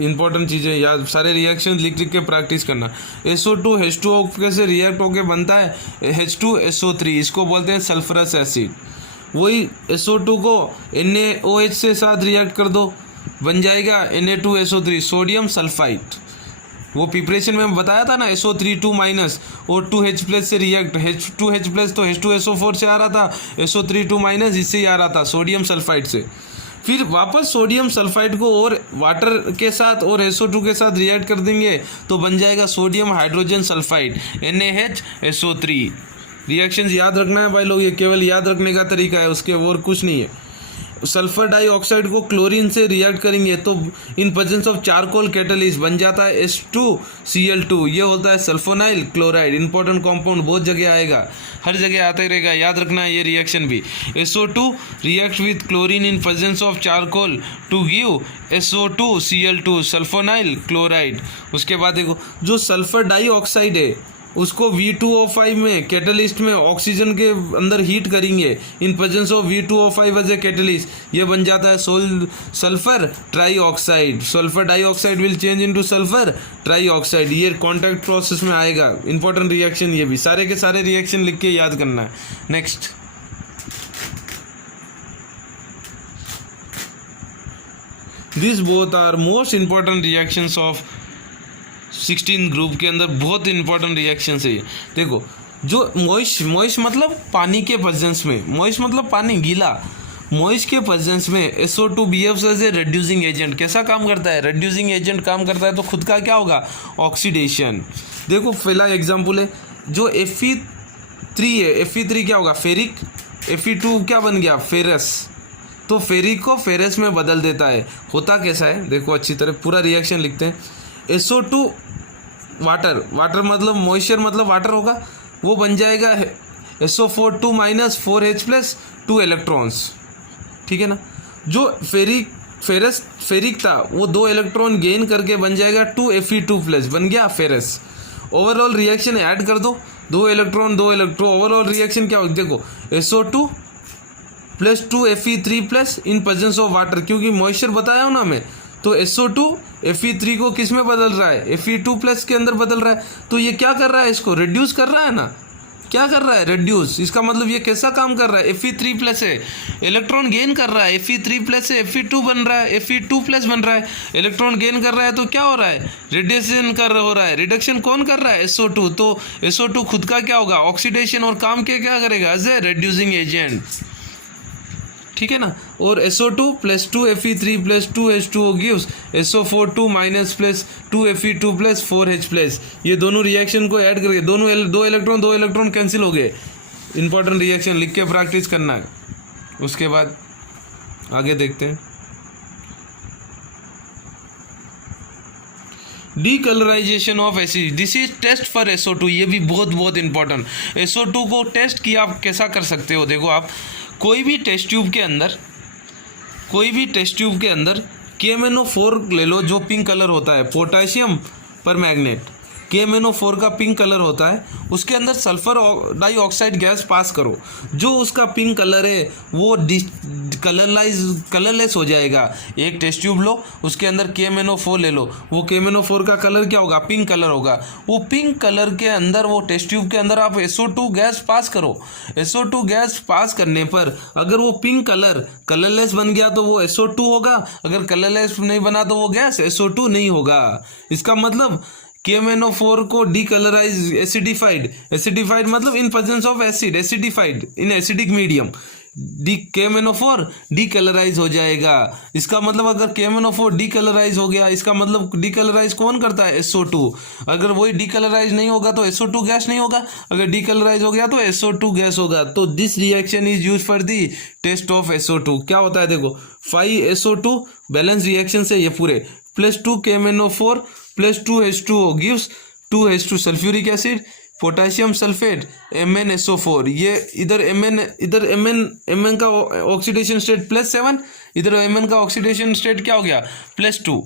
इंपॉर्टेंट चीज़ें याद, सारे रिएक्शन लिख के प्रैक्टिस करना। SO2 H2O कैसे रिएक्ट होके बनता है? H2SO3, इसको बोलते हैं सल्फरस एसिड। वही SO2 को NaOH से साथ रिएक्ट कर दो, बन जाएगा Na2SO3 सोडियम सल्फाइड। वो प्रिपरेशन में बताया था ना, SO32- और 2H+ से रिएक्ट, H2H+ तो H2SO4 से आ रहा था, SO32- इससे ही आ रहा था सोडियम सल्फाइड से। फिर वापस सोडियम सल्फाइड को और वाटर के साथ और SO2 के साथ रिएक्ट कर देंगे तो बन जाएगा sodium hydrogen sulphide NaHSO3। Reactions याद रखना है भाई लोग, ये केवल याद रखने का तरीका है, उसके और कुछ नहीं है। सल्फर डाइऑक्साइड को क्लोरीन से रिएक्ट करेंगे तो इन प्रेजेंस ऑफ चारकोल कैटलिस्ट बन जाता है H2Cl2। ये होता है सल्फोनाइल क्लोराइड। इंपॉर्टेंट कंपाउंड बहुत जगह आएगा, हर जगह आता ही रहेगा, याद रखना है ये रिएक्शन भी। SO2 react with chlorine in presence of charcoal to give SO2Cl2 sulphonyl chloride. उसके बाद देखो जो सल्फर डाइऑक्साइड है उसको V2O5 में कैटलिस्ट में ऑक्सीजन के अंदर हीट करेंगे in presence of V2O5 as a catalyst, ये बन जाता है sulphur trioxide. Sulphur dioxide will change into sulphur trioxide, ये कॉन्टैक्ट प्रोसेस में आएगा। इंपॉर्टेंट रिएक्शन ये भी, सारे के सारे रिएक्शन लिख के याद करना है। Next, this both are most important reactions of 16 group के अंदर, बहुत इंपॉर्टेंट रिएक्शन है ये। देखो जो मॉइस्ट मतलब पानी के प्रेजेंस में, मॉइस्ट मतलब पानी गीला, मॉइस्ट के प्रेजेंस में SO2 behaves as a reducing agent. कैसा काम करता है? रिड्यूसिंग एजेंट काम करता है, तो खुद का क्या होगा? ऑक्सीडेशन। देखो पहला एग्जांपल है जो Fe3 है, Fe3 क्या होगा? फेरिक। Fe2 क्या बन गया? फेरस। तो फेरिक को फेरस में बदल देता है। होता कैसा है देखो अच्छी तरह, पूरा रिएक्शन लिखते हैं। SO2 वाटर, वाटर मतलब मॉइस्चर मतलब वाटर होगा, वो बन जाएगा SO4 - 4H+ 2 इलेक्ट्रॉन्स, ठीक है ना। जो फेरिक था वो 2 इलेक्ट्रॉन गेन करके बन जाएगा 2Fe2+, बन गया फेरस। ओवरऑल रिएक्शन ऐड कर दो, 2 इलेक्ट्रॉन ओवरऑल रिएक्शन क्या होगा? देखो SO2 + 2Fe3+ in presence of water, क्योंकि मॉइस्चर बताया हूँ ना मैं, तो SO2 Fe3 को किस में बदल रहा है? Fe2+ के अंदर बदल रहा है। तो ये क्या कर रहा है? इसको रिड्यूस कर रहा है ना। क्या कर रहा है? रिड्यूस। इसका मतलब ये कैसा काम कर रहा है? Fe3+ है, इलेक्ट्रॉन गेन कर रहा है, Fe3+ है, Fe2 बन रहा है, Fe2+ बन रहा है, इलेक्ट्रॉन गेन कर रहा है, तो क्या हो रहा है? रिडक्शन हो रहा है। रिडक्शन कौन कर रहा है? SO2। तो SO2 खुद का क्या होगा? ऑक्सीडेशन, और काम क्या करेगा? एज ए रिड्यूसिंग एजेंट, ठीक है ना। और SO2 + 2Fe3 + 2H2O gives SO4 - + 2Fe2+ 4H+। ये दोनों रिएक्शन को ऐड करके दो इलेक्ट्रॉन कैंसिल हो गए। इंपॉर्टेंट रिएक्शन लिख के प्रैक्टिस करना है। उसके बाद आगे देखते हैं। Decolourisation of acid, this is test for SO2, ये भी बहुत इंपॉर्टेंट। SO2 को टेस्ट किया आप कैसा कर सकते हो, देखो आप कोई भी टेस्ट ट्यूब के अंदर KMnO4 ले लो, जो पिंक कलर होता है, पोटेशियम पर मैग्नेट, KMnO4 का पिंक कलर होता है, उसके अंदर सल्फर डाइऑक्साइड गैस पास करो, जो उसका पिंक कलर है वो कलरलेस हो जाएगा। एक टेस्ट ट्यूब लो, उसके अंदर KMnO4 ले लो, वो KMnO4 का कलर क्या होगा, पिंक कलर होगा। वो पिंक कलर के अंदर, वो टेस्ट ट्यूब के अंदर आप SO2 गैस पास करो। SO2 गैस पास करने पर अगर वो पिंक कलर कलरलेस बन गया तो वो SO2 होगा, अगर कलरलेस नहीं बना तो वो गैस SO2 नहीं होगा। इसका मतलब KMnO4 को डीकलराइज एसिडिफाइड मतलब इन presence of acid, acidified in acidic medium, KMnO4 decolourise हो जाएगा। इसका मतलब अगर KMnO4 डीकलराइज हो गया, इसका मतलब डीकलराइज कौन करता है, SO2। अगर वही डीकलराइज नहीं होगा तो SO2 गैस नहीं होगा, अगर डीकलराइज हो गया तो SO2 गैस होगा। तो this reaction is use for the test of SO2। क्या होता है देखो, 5SO2 बैलेंस रिएक्शन से ये पूरे +2 KMnO4 +2 H2O gives 2 H2 sulphuric acid, potassium sulphate, MnSO4। ये इधर Mn का ऑक्सीडेशन स्टेट +7, इधर Mn का ऑक्सीडेशन स्टेट क्या हो गया, +2।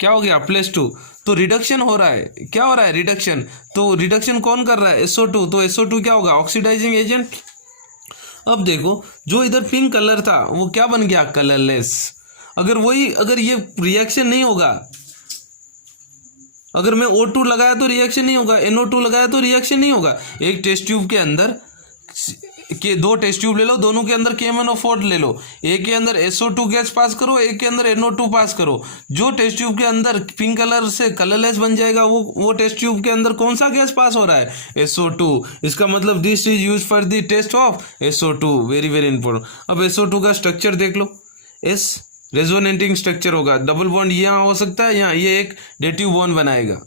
क्या हो गया, +2। तो रिडक्शन हो रहा है, क्या हो रहा है, रिडक्शन। तो रिडक्शन कौन कर रहा है, SO2। तो SO2 क्या होगा, ऑक्सीडाइजिंग एजेंट। अब देखो, जो इधर पिंक कलर था वो क्या बन गया, कलरलेस। अगर ये रिएक्शन नहीं होगा, अगर मैं O2 लगाया तो रिएक्शन नहीं होगा, NO2 लगाया तो रिएक्शन नहीं होगा। एक टेस्ट ट्यूब के अंदर के 2 टेस्ट ट्यूब ले लो, दोनों के अंदर KMnO4 ले लो, एक के अंदर SO2 गैस पास करो, एक के अंदर NO2 पास करो। जो टेस्ट ट्यूब के अंदर पिंक कलर से कलरलेस बन जाएगा, वो टेस्ट ट्यूब के अंदर कौन सा गैस पास हो रहा है, SO2। इसका मतलब this is use for the test of SO2, very important. अब SO2 का स्ट्रक्चर देख लो, रेजोनेटिंग स्ट्रक्चर होगा, डबल बॉन्ड यहाँ हो सकता है, यहाँ ये एक डेटिव बॉन्ड बनाएगा,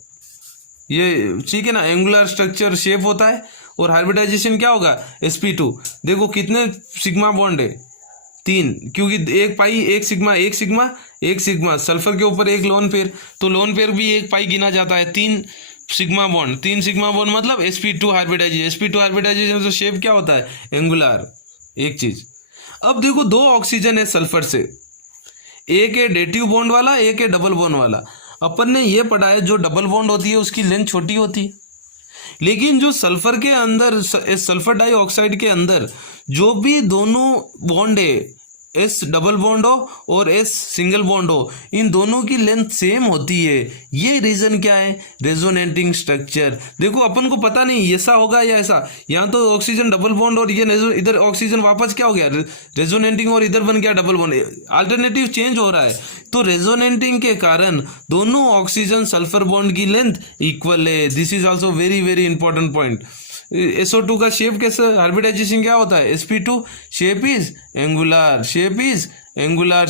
ये ठीक है ना, एंगुलर स्ट्रक्चर शेप होता है। और हाइब्रिडाइजेशन क्या होगा, sp2। देखो कितने सिग्मा बॉन्ड है, 3, क्योंकि एक पाई एक सिग्मा, सल्फर के ऊपर एक लोन पेयर, तो लोन पेयर भी एक पाई गिना जाता है। 3 सिग्मा बॉन्ड मतलब sp2 हाइब्रिडाइजेशन। तो शेप क्या होता है, एंगुलर, एक चीज। अब देखो 2 ऑक्सीजन है सल्फर से, एक है डेटिव बॉन्ड वाला, एक है डबल बॉन्ड वाला। अपन ने ये पढ़ा है जो डबल बॉन्ड होती है उसकी लेंथ छोटी होती है, लेकिन जो सल्फर के अंदर, सल्फर डाइऑक्साइड के अंदर जो भी दोनों बॉन्ड है, S डबल बॉन्ड हो और S सिंगल बॉन्ड हो, इन दोनों की लेंथ सेम होती है। ये रीजन क्या है, रेजोनेटिंग स्ट्रक्चर। देखो अपन को पता नहीं ऐसा होगा या ऐसा, यहाँ तो ऑक्सीजन डबल बॉन्ड और ये इधर ऑक्सीजन वापस क्या हो गया, रेजोनेटिंग, और इधर बन गया डबल बॉन्ड, अल्टरनेटिव चेंज हो रहा है। तो रेजोनेटिंग के कारण दोनों ऑक्सीजन सल्फर बॉन्ड की लेंथ इक्वल है। This is also very important point. SO2 का शेप कैसे, हाइब्रिडाइजेशन क्या होता है, sp2 shape is angular,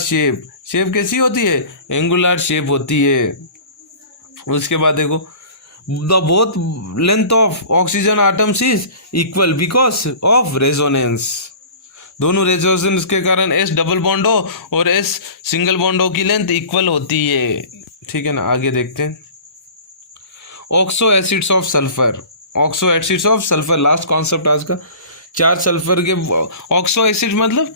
shape कैसी होती है, एंगुलर शेप होती है। उसके बाद देखो, the both length of oxygen atoms is equal because of resonance. दोनों रेजोनेंस के कारण S डबल बॉन्ड हो और S सिंगल बॉन्ड हो की लेंथ इक्वल होती है, ठीक है ना। आगे देखते हैं, oxo acids of sulphur, last concept आज का। 4 सल्फर के ऑक्सो एसिड मतलब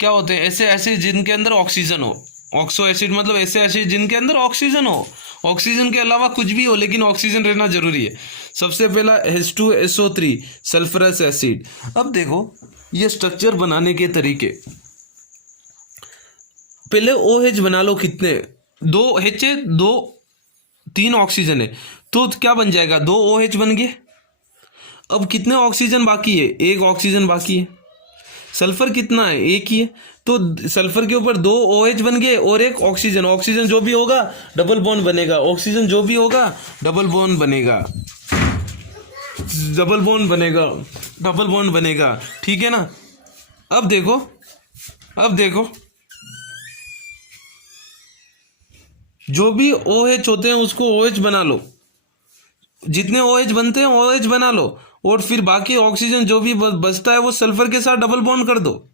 क्या होते हैं, ऐसे एसिड जिनके अंदर ऑक्सीजन हो। ऑक्सो एसिड मतलब ऐसे एसिड जिनके अंदर ऑक्सीजन हो, ऑक्सीजन के अलावा कुछ भी हो लेकिन ऑक्सीजन रहना जरूरी है। सबसे पहला H2SO3 सल्फरस एसिड। अब देखो ये स्ट्रक्चर बनाने के तरीके, पहले OH बना लो, कितने, 2 H है, 3 ऑक्सीजन है, तो क्या बन जाएगा, 2 OH बन गए। अब कितने ऑक्सीजन बाकी है, 1 ऑक्सीजन बाकी है। सल्फर कितना है, 1 ही है, तो सल्फर के ऊपर 2 OH बन गए और 1 ऑक्सीजन जो भी होगा डबल बॉन्ड बनेगा, ऑक्सीजन जो भी होगा डबल बॉन्ड बनेगा, ठीक है ना। अब देखो जो भी OH होते हैं उसको OH बना लो, जितने OH बनते हैं OH बना लो, और फिर बाकी ऑक्सीजन जो भी बचता है वो सल्फर के साथ डबल बॉन्ड कर दो।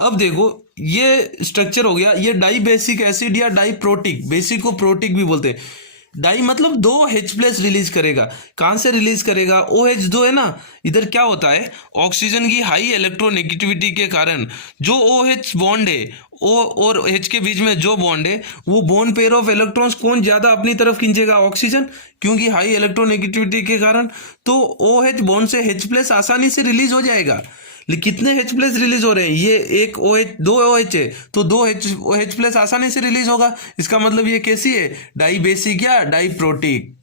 अब देखो ये स्ट्रक्चर हो गया, ये डाई बेसिक एसिड या डाई प्रोटिक, बेसिक को प्रोटिक भी बोलते हैं। डाई मतलब 2 H प्लस रिलीज करेगा। कहाँ से रिलीज करेगा? OH जो है ना, इधर क्या होता है, ऑक्सीजन की हाई इलेक्ट्रोनेगेटिविटी के कारण जो OH बॉन्ड है, O और H के बीच में जो बॉन्ड है, वो बॉन्ड पेयर ऑफ इलेक्ट्रॉन्स कौन ज्यादा अपनी तरफ खींचेगा? ऑक्सीजन, क्योंकि हाई इलेक्ट्रोनेगेटिविटी के कारण। तो OH बॉन्ड से H प्लस आसानी से रिलीज हो जाएगा। लेकिन कितने H प्लस रिलीज हो रहे हैं? ये एक OH, 2 OH है, तो 2 H प्लस आसानी से रिलीज होगा। इसका मतलब ये कैसी है? डाई बेसिक या डाई प्रोटिक।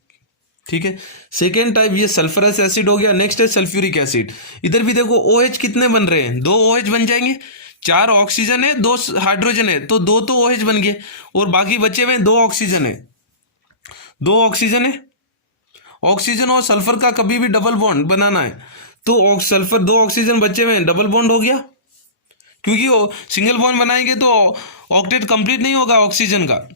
ठीक है। सेकेंड टाइप ये सल्फरस एसिड हो गया। नेक्स्ट है सल्फ्यूरिक एसिड। इधर भी देखो OH कितने बन रहे हैं? 2 OH बन जाएंगे। 4 ऑक्सीजन है, 2 हाइड्रोजन है, तो 2 तो OH बन गए, और बाकी बचे हुए 2 ऑक्सीजन है। 2 ऑक्सीजन है। ऑक्सीजन और सल्फर का कभी भी डबल बॉन्ड बनाना है, तो सल्फर 2 ऑक्सीजन बचे हुए, डबल बॉन्ड हो गया। क्योंकि सिंगल बॉन्ड बनाएंगे तो ऑक्टेट कंप्लीट नहीं होगा ऑक्सीजन का।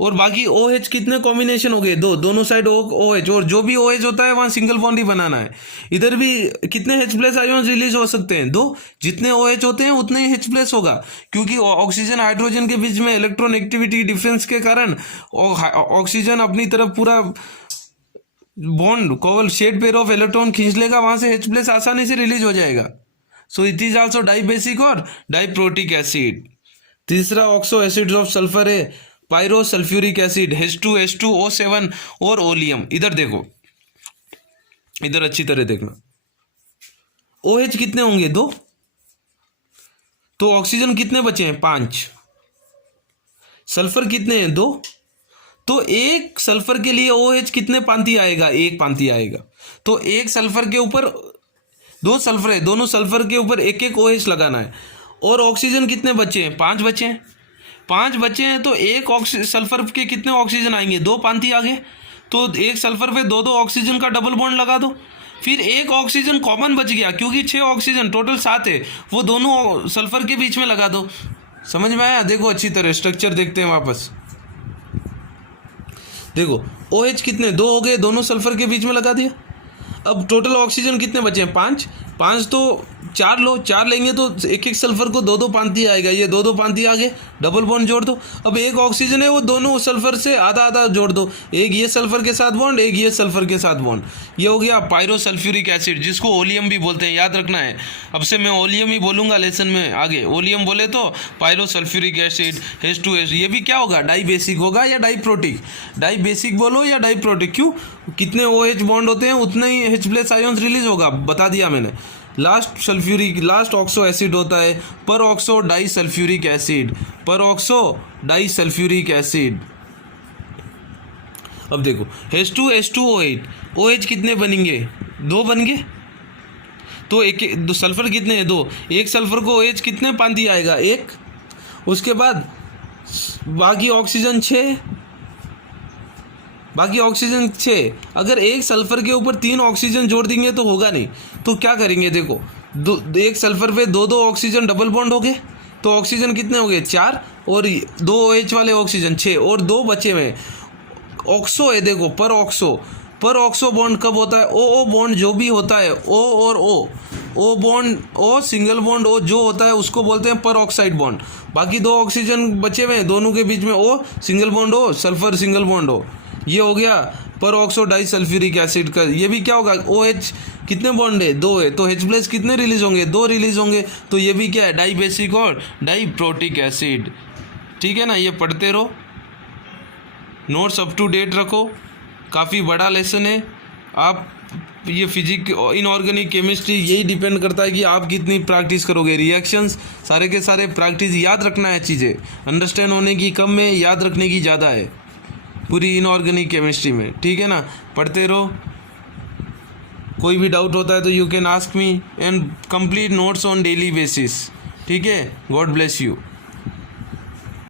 और बाकी OH कितने कॉम्बिनेशन हो गए? 2, दोनों साइड OH, और जो भी OH होता है वहां सिंगल बॉन्ड ही बनाना है। इधर भी कितने H प्लस आयोन रिलीज हो सकते हैं? 2। जितने OH होते हैं उतने ही H प्लस होगा, क्योंकि ऑक्सीजन हाइड्रोजन के बीच में इलेक्ट्रोनेगेटिविटी डिफरेंस के कारण ऑक्सीजन अपनी तरफ पूरा bond covalent shared pair of electron खींच लेगा, वहां से H प्लस आसानी से रिलीज हो जाएगा। So it is also dibasic और डाइप्रोटिक एसिड। तीसरा ऑक्सो एसिड ऑफ सल्फर है पायरोसल्फ्यूरिक एसिड, H2H2O7 और ओलियम। इधर देखो, इधर अच्छी तरह देखना। OH कितने होंगे? 2। तो ऑक्सीजन कितने बचे हैं? 5। सल्फर कितने हैं? 2। तो एक सल्फर के लिए OH कितने पांति आएगा? 1 पांति आएगा। तो एक सल्फर के ऊपर 2 सल्फर है, दोनों सल्फर के ऊपर 1-1 OH लगाना है। और ऑक्सीजन कितने बचे हैं? 5 बचे हैं। 5 बचे हैं, तो एक सल्फर के कितने ऑक्सीजन आएंगे? 2 पांति आ गए। तो एक सल्फर पे 2-2 ऑक्सीजन का डबल बॉन्ड लगा दो। फिर एक ऑक्सीजन कॉमन बच गया, क्योंकि 6 ऑक्सीजन टोटल 7 है, वो दोनों सल्फर के बीच में लगा दो। समझ में आया? देखो अच्छी तरह स्ट्रक्चर देखते हैं वापस। देखो OH कितने? 2 हो गए, दोनों सल्फर के बीच में लगा दिया। अब टोटल ऑक्सीजन कितने बचे हैं? 5 तो 4 लो, 4 लेंगे तो 1-1 सल्फर को 2-2 पांति आएगा। ये 2-2 पांति आ गए, डबल बॉन्ड जोड़ दो। अब एक ऑक्सीजन है, वो दोनों सल्फर से आधा जोड़ दो। एक ये सल्फर के साथ बॉन्ड, एक ये सल्फर के साथ बॉन्ड। ये हो गया पायरोसल्फ्यूरिक एसिड, जिसको ओलियम भी बोलते हैं, याद रखना है। अब से मैं ओलियम ही बोलूंगा लेसन में आगे। ओलियम बोले तो पायरोसल्फ्यूरिक एसिड, H2S। ये भी क्या होगा? डाई बेसिक होगा या डाई प्रोटिक? डाई बेसिक बोलो या डाई प्रोटिक। क्यों? कितने OH बॉन्ड होते हैं उतने ही H प्लस आयोन्स रिलीज होगा, बता दिया मैंने। लास्ट ऑक्सो एसिड होता है पर ऑक्सो डाई सल्फ्यूरिक एसिड। पर ऑक्सो डाई सल्फ्यूरिक एसिड। अब देखो H2H2O8, OH कितने बनेंगे? 2 बन गए। तो दो सल्फर कितने हैं? 2। एक सल्फर को OH कितने पांति आएगा? 1। उसके बाद बाकी ऑक्सीजन 6। अगर एक सल्फर के ऊपर 3 ऑक्सीजन जोड़ देंगे तो होगा नहीं। तो क्या करेंगे? देखो एक सल्फर पे 2-2 ऑक्सीजन डबल बॉन्ड हो गए, तो ऑक्सीजन कितने हो गए? 4, और 2 OH वाले ऑक्सीजन 6, और 2 बचे हुए ऑक्सो है। देखो पर ऑक्सो बॉन्ड कब होता है? O बॉन्ड जो भी होता है, O और O bond, O single bond, O जो होता है उसको बोलते हैं पर ऑक्साइड बॉन्ड। बाकी 2 ऑक्सीजन बचे हुए हैं, दोनों के बीच में O single bond O, sulphur single bond O। ये हो गया पर ऑक्सो डाई सल्फ्यूरिक एसिड का। ये भी क्या होगा? OH कितने बॉन्ड है? 2 है, तो H प्लस कितने रिलीज होंगे? 2 रिलीज होंगे। तो ये भी क्या है? डाई बेसिक और डाई प्रोटिक एसिड। ठीक है ना? ये पढ़ते रहो, नोट्स अप टू डेट रखो। काफ़ी बड़ा लेसन है। आप ये फिजिक इनऑर्गेनिक केमिस्ट्री यही डिपेंड करता है कि आप कितनी प्रैक्टिस करोगे। रिएक्शंस सारे के सारे प्रैक्टिस याद रखना है। चीज़ें अंडरस्टैंड होने की कम में, याद रखने की ज़्यादा है पूरी इनऑर्गेनिक केमिस्ट्री में। ठीक है ना? पढ़ते रहो। कोई भी डाउट होता है तो you can ask me and complete notes on daily basis. ठीक है? God bless you.